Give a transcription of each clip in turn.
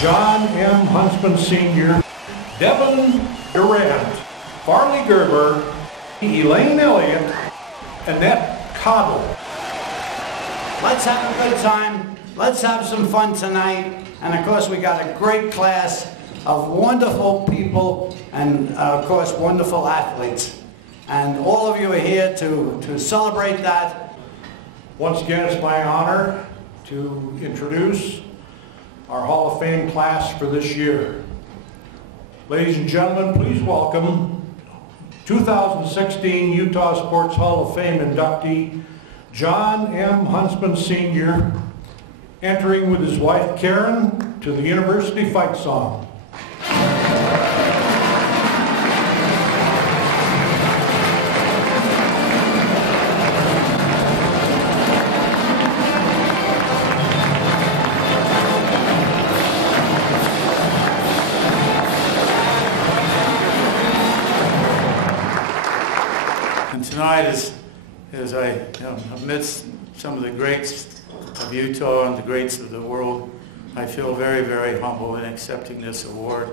John M. Huntsman Sr., Devin Durant, Farley Gerber, Elaine Elliott, Annette Cottle. Let's have a good time. Let's have some fun tonight. And of course, we got a great class of wonderful people and of course, wonderful athletes. And all of you are here to celebrate that. Once again, it's my honor to introduce our Hall of Fame class for this year. Ladies and gentlemen, please welcome 2016 Utah Sports Hall of Fame inductee, John M. Huntsman Sr., entering with his wife Karen to the University Fight Song. Tonight, as I am amidst some of the greats of Utah and the greats of the world, I feel very, very humble in accepting this award.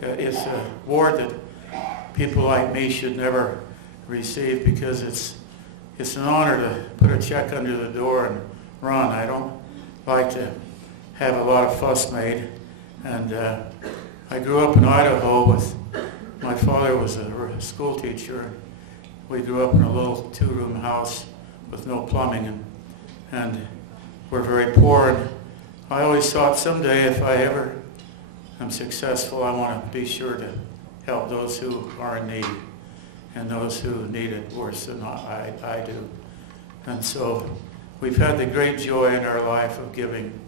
It's an award that people like me should never receive because it's an honor to put a check under the door and run. I don't like to have a lot of fuss made. And I grew up in Idaho my father was a school teacher. We grew up in a little two-room house with no plumbing, and we're very poor. And I always thought someday if I ever am successful, I want to be sure to help those who are in need and those who need it worse than I do. And so we've had the great joy in our life of giving,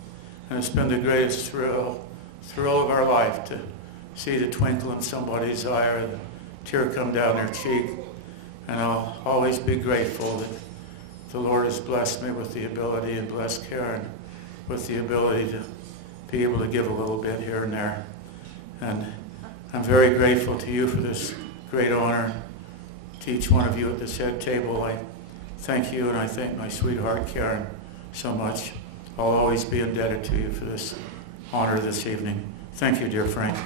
and it's been the greatest thrill of our life to see the twinkle in somebody's eye or the tear come down their cheek. And I'll always be grateful that the Lord has blessed me with the ability and blessed Karen with the ability to be able to give a little bit here and there. And I'm very grateful to you for this great honor. To each one of you at this head table, I thank you, and I thank my sweetheart Karen so much. I'll always be indebted to you for this honor this evening. Thank you, dear Frank.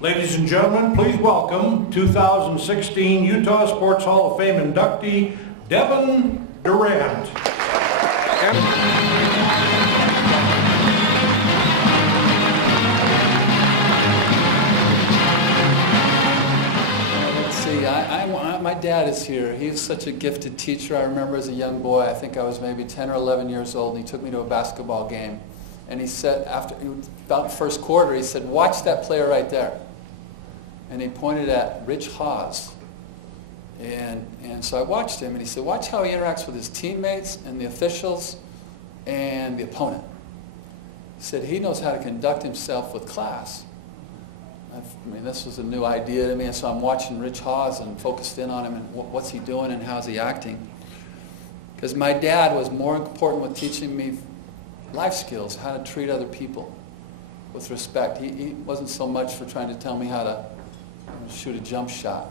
Ladies and gentlemen, please welcome 2016 Utah Sports Hall of Fame inductee, Devin Durant. Let's see, my dad is here. He was such a gifted teacher. I remember as a young boy, I think I was maybe 10 or 11 years old, and he took me to a basketball game. And he said, about the first quarter, he said, "Watch that player right there." And he pointed at Rich Haas. And so I watched him, and he said, "Watch how he interacts with his teammates and the officials and the opponent." He said, "He knows how to conduct himself with class." I mean, this was a new idea to me, and so I'm watching Rich Haas and focused in on him and what's he doing and how's he acting. Because my dad was more important with teaching me life skills, how to treat other people with respect. He wasn't so much for trying to tell me how to shoot a jump shot,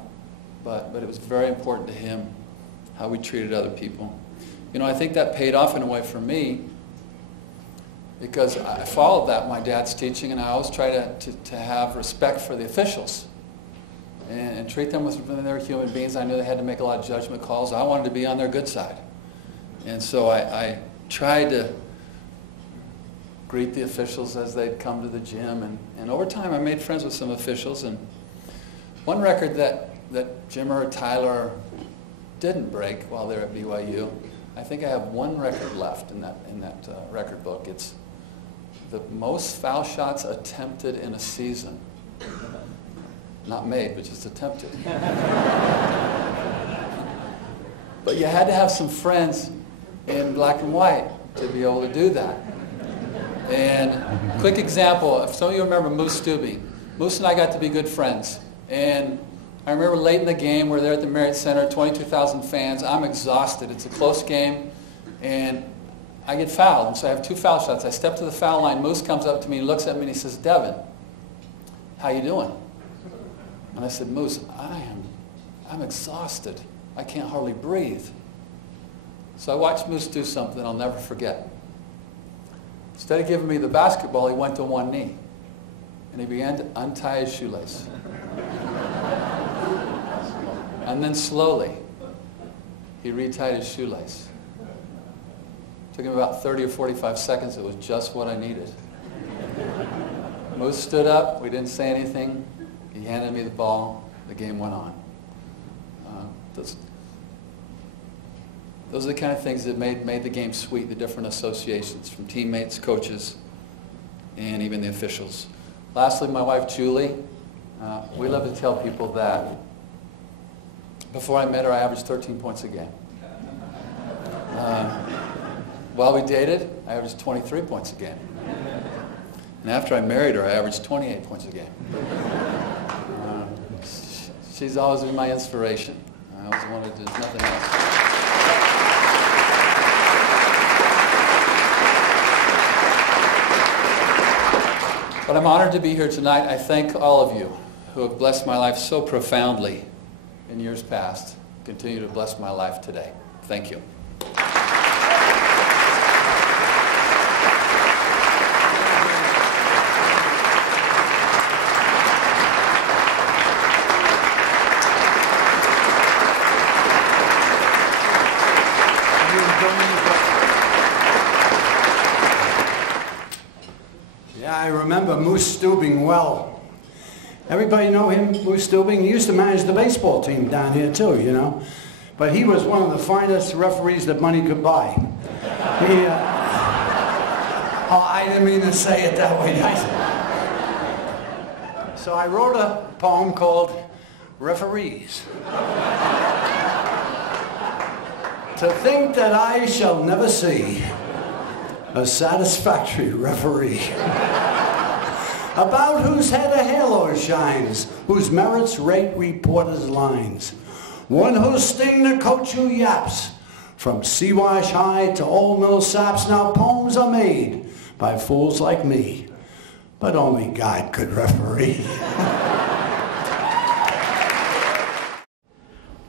but it was very important to him how we treated other people. You know, I think that paid off in a way for me because I followed my dad's teaching, and I always try to have respect for the officials and treat them as they're human beings. I knew they had to make a lot of judgment calls. I wanted to be on their good side. And so I tried to greet the officials as they'd come to the gym, and over time I made friends with some officials. And one record that Jimmer or Tyler didn't break while they were at BYU, I think I have one record left in that record book. It's the most foul shots attempted in a season. Not made, but just attempted. But you had to have some friends in black and white to be able to do that. And quick example, if some of you remember Moose Stubing. Moose and I got to be good friends. And I remember late in the game, we're there at the Marriott Center, 22,000 fans. I'm exhausted. It's a close game. And I get fouled, and so I have 2 foul shots. I step to the foul line. Moose comes up to me, looks at me, and he says, "Devin, how you doing?" And I said, "Moose, I'm exhausted. I can't hardly breathe." So I watched Moose do something I'll never forget. Instead of giving me the basketball, he went to one knee, and he began to untie his shoelace. And then slowly, he retied his shoelace. Took him about 30 or 45 seconds. It was just what I needed. Moose stood up. We didn't say anything. He handed me the ball. The game went on. Those are the kind of things that made the game sweet, the different associations from teammates, coaches, and even the officials. Lastly, my wife, Julie. We love to tell people that before I met her, I averaged 13 points a game. While we dated, I averaged 23 points a game. And after I married her, I averaged 28 points a game. She's always been my inspiration. I always wanted to do nothing else. But I'm honored to be here tonight. I thank all of you who have blessed my life so profoundly in years past. Continue to bless my life today. Thank you. Yeah, I remember Moose Stubing well. Everybody know him, Moose Stubing? He used to manage the baseball team down here too, you know. But he was one of the finest referees that money could buy. Oh, I didn't mean to say it that way. So I wrote a poem called Referees. To think that I shall never see a satisfactory referee, about whose head a halo shines, whose merits rate reporters' lines, one whose sting the coach who yaps, from Seawash High to Old Mill Saps. Now poems are made by fools like me, but only God could referee.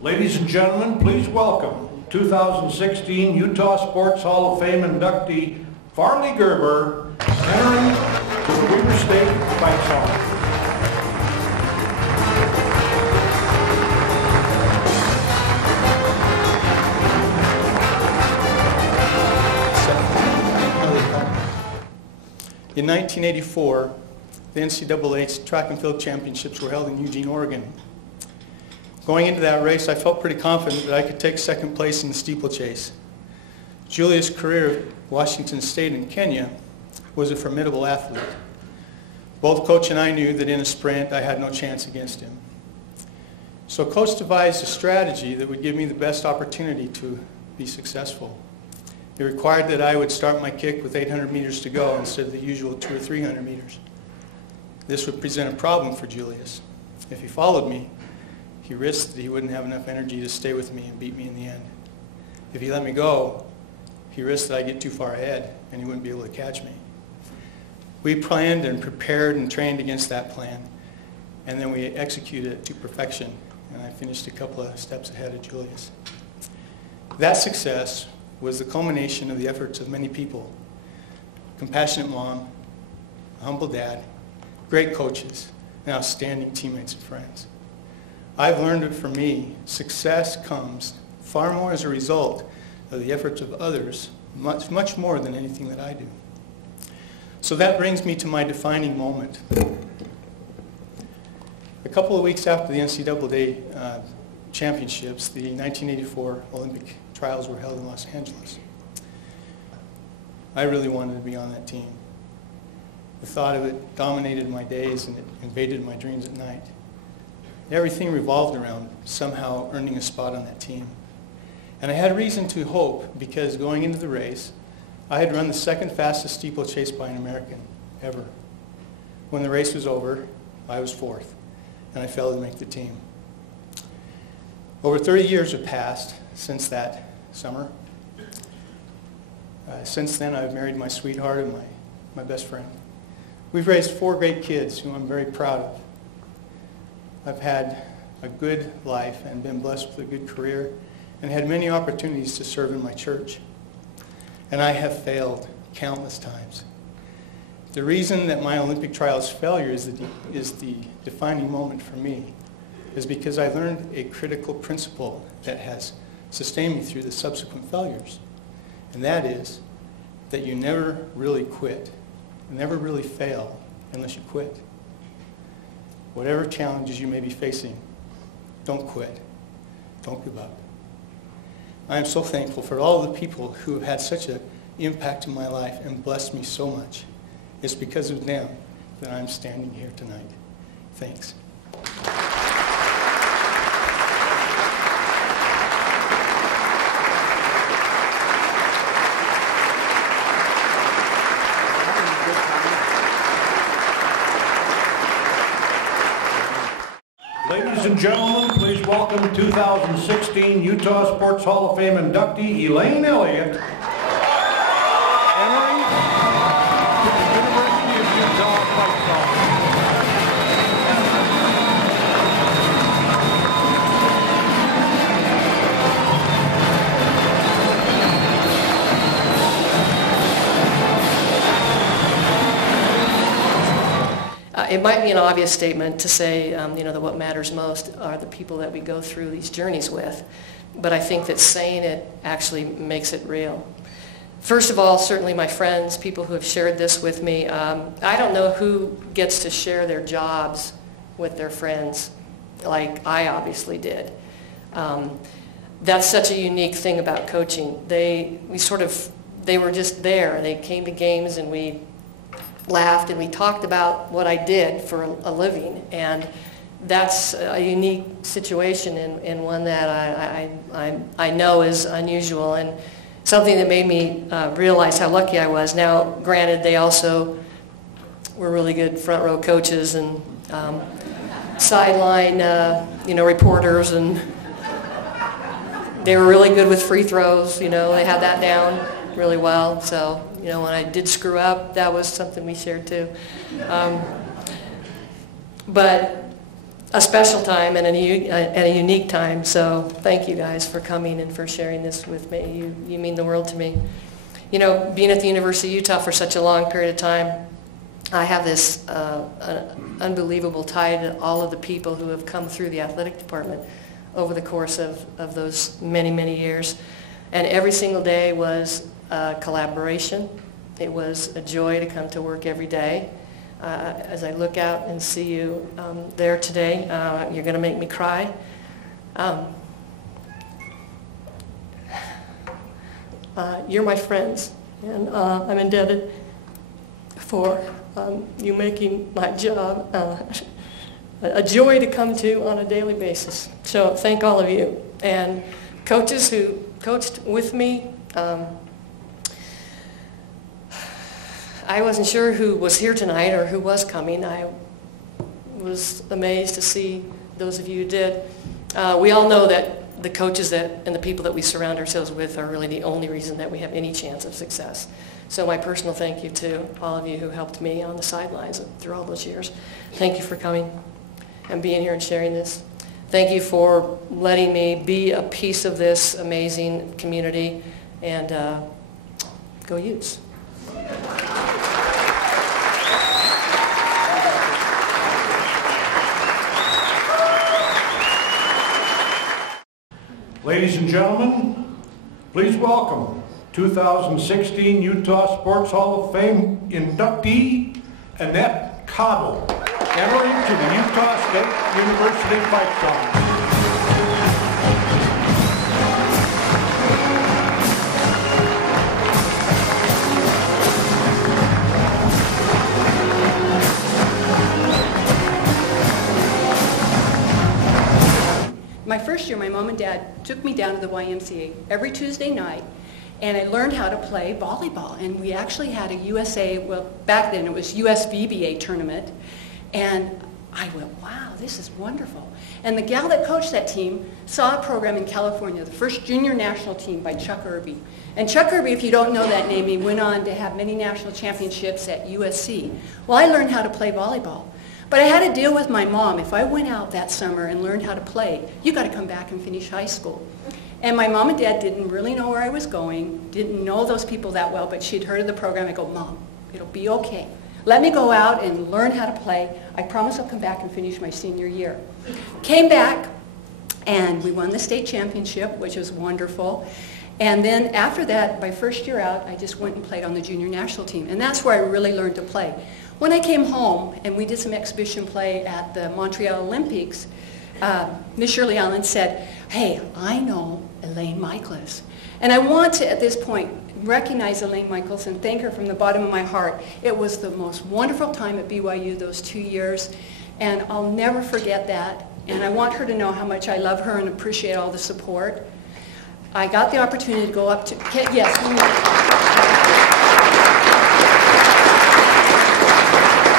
Ladies and gentlemen, please welcome 2016 Utah Sports Hall of Fame inductee Farley Gerber, entering to the Weber State fight song. In 1984, the NCAA's track and field championships were held in Eugene, Oregon. Going into that race, I felt pretty confident that I could take second place in the steeplechase. Julius' career at Washington State in Kenya was a formidable athlete. Both Coach and I knew that in a sprint, I had no chance against him. So Coach devised a strategy that would give me the best opportunity to be successful. It required that I would start my kick with 800 meters to go instead of the usual 200 or 300 meters. This would present a problem for Julius. If he followed me, he risked that he wouldn't have enough energy to stay with me and beat me in the end. If he let me go, he risked that I'd get too far ahead and he wouldn't be able to catch me. We planned and prepared and trained against that plan, and then we executed it to perfection, and I finished a couple of steps ahead of Julius. That success was the culmination of the efforts of many people: compassionate mom, a humble dad, great coaches, and outstanding teammates and friends. I've learned that for me, success comes far more as a result of the efforts of others, much more than anything that I do. So that brings me to my defining moment. A couple of weeks after the NCAA championships, the 1984 Olympic trials were held in Los Angeles. I really wanted to be on that team. The thought of it dominated my days and it invaded my dreams at night. Everything revolved around somehow earning a spot on that team. And I had reason to hope, because going into the race, I had run the second fastest steeplechase by an American ever. When the race was over, I was fourth, and I failed to make the team. Over 30 years have passed since that summer. Since then, I've married my sweetheart and my best friend. We've raised 4 great kids who I'm very proud of. I've had a good life and been blessed with a good career and had many opportunities to serve in my church. And I have failed countless times. The reason that my Olympic trials failure is the defining moment for me is because I learned a critical principle that has sustained me through the subsequent failures. And that is that you never really quit. You never really fail unless you quit. Whatever challenges you may be facing, don't quit. Don't give up. I am so thankful for all the people who have had such an impact in my life and blessed me so much. It's because of them that I'm standing here tonight. Thanks. Ladies and gentlemen, please welcome 2016 Utah Sports Hall of Fame inductee Elaine Elliott, entering the University of Utah Fight Song. It might be an obvious statement to say, that what matters most are the people that we go through these journeys with, but I think that saying it actually makes it real. First of all, certainly my friends, people who have shared this with me. I don't know who gets to share their jobs with their friends like I obviously did. That's such a unique thing about coaching. They were just there. They came to games and we laughed and we talked about what I did for a living, and that's a unique situation and one that I know is unusual and something that made me realize how lucky I was. Now, granted, they also were really good front row coaches and sideline reporters, and they were really good with free throws. They had that down really well. So when I did screw up, that was something we shared too. But a special time and a unique time. So thank you guys for coming and for sharing this with me. You mean the world to me. Being at the University of Utah for such a long period of time, I have this unbelievable tie to all of the people who have come through the athletic department over the course of those many, many years. And every single day was collaboration. It was a joy to come to work every day. As I look out and see you there today, you're going to make me cry. You're my friends, and I'm indebted for you making my job a joy to come to on a daily basis. So thank all of you. And coaches who coached with me, I wasn't sure who was here tonight or who was coming. I was amazed to see those of you who did. We all know that the coaches and the people that we surround ourselves with are really the only reason that we have any chance of success. So my personal thank you to all of you who helped me on the sidelines through all those years. Thank you for coming and being here and sharing this. Thank you for letting me be a piece of this amazing community, and go Utes. Ladies and gentlemen, please welcome 2016 Utah Sports Hall of Fame inductee Annette Cottle, entering to the Utah State University Fight Song. My first year, my mom and dad took me down to the YMCA every Tuesday night, and I learned how to play volleyball. And we actually had a USA, well, back then it was USVBA tournament, and I went, wow, this is wonderful. And the gal that coached that team saw a program in California, the first junior national team by Chuck Irby. And Chuck Irby, if you don't know that name, he went on to have many national championships at USC. Well, I learned how to play volleyball. But I had to deal with my mom. If I went out that summer and learned how to play, you got to come back and finish high school. And my mom and dad didn't really know where I was going, didn't know those people that well, but she'd heard of the program. I go, Mom, it'll be okay. Let me go out and learn how to play. I promise I'll come back and finish my senior year. Came back, and we won the state championship, which was wonderful. And then after that, my first year out, I just went and played on the junior national team. And that's where I really learned to play. When I came home and we did some exhibition play at the Montreal Olympics, Miss Shirley Allen said, hey, I know Elaine Michaelis. And I want to, at this point, recognize Elaine Michaelis and thank her from the bottom of my heart. It was the most wonderful time at BYU those 2 years, and I'll never forget that. And I want her to know how much I love her and appreciate all the support. I got the opportunity to go up to, yes. And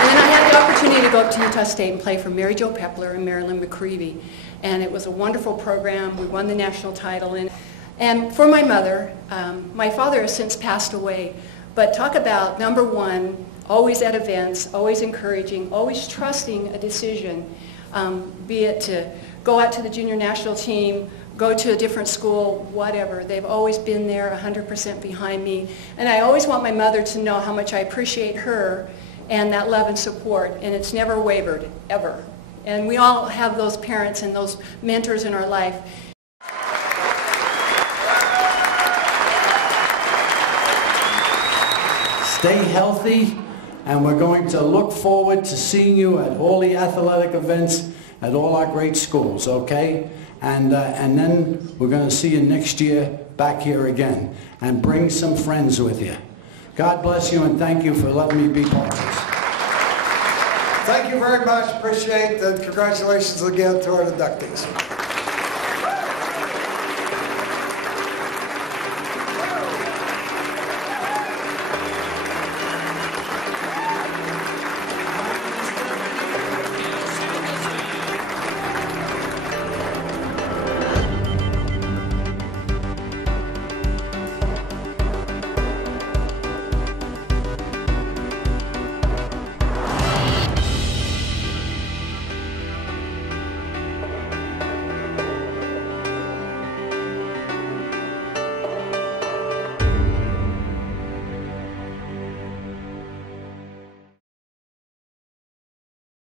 then I had the opportunity to go up to Utah State and play for Mary Jo Pepler and Marilyn McCreevy. And it was a wonderful program. We won the national title. And for my mother, my father has since passed away, but talk about, number one, always at events, always encouraging, always trusting a decision, be it to go out to the junior national team, go to a different school, whatever. They've always been there 100% behind me. And I always want my mother to know how much I appreciate her and that love and support, and it's never wavered, ever. And we all have those parents and those mentors in our life. Stay healthy, and we're going to look forward to seeing you at all the athletic events at all our great schools, okay? And then we're going to see you next year back here again, and bring some friends with you. God bless you, and thank you for letting me be part of this. Thank you very much. Appreciate it. Congratulations again to our inductees.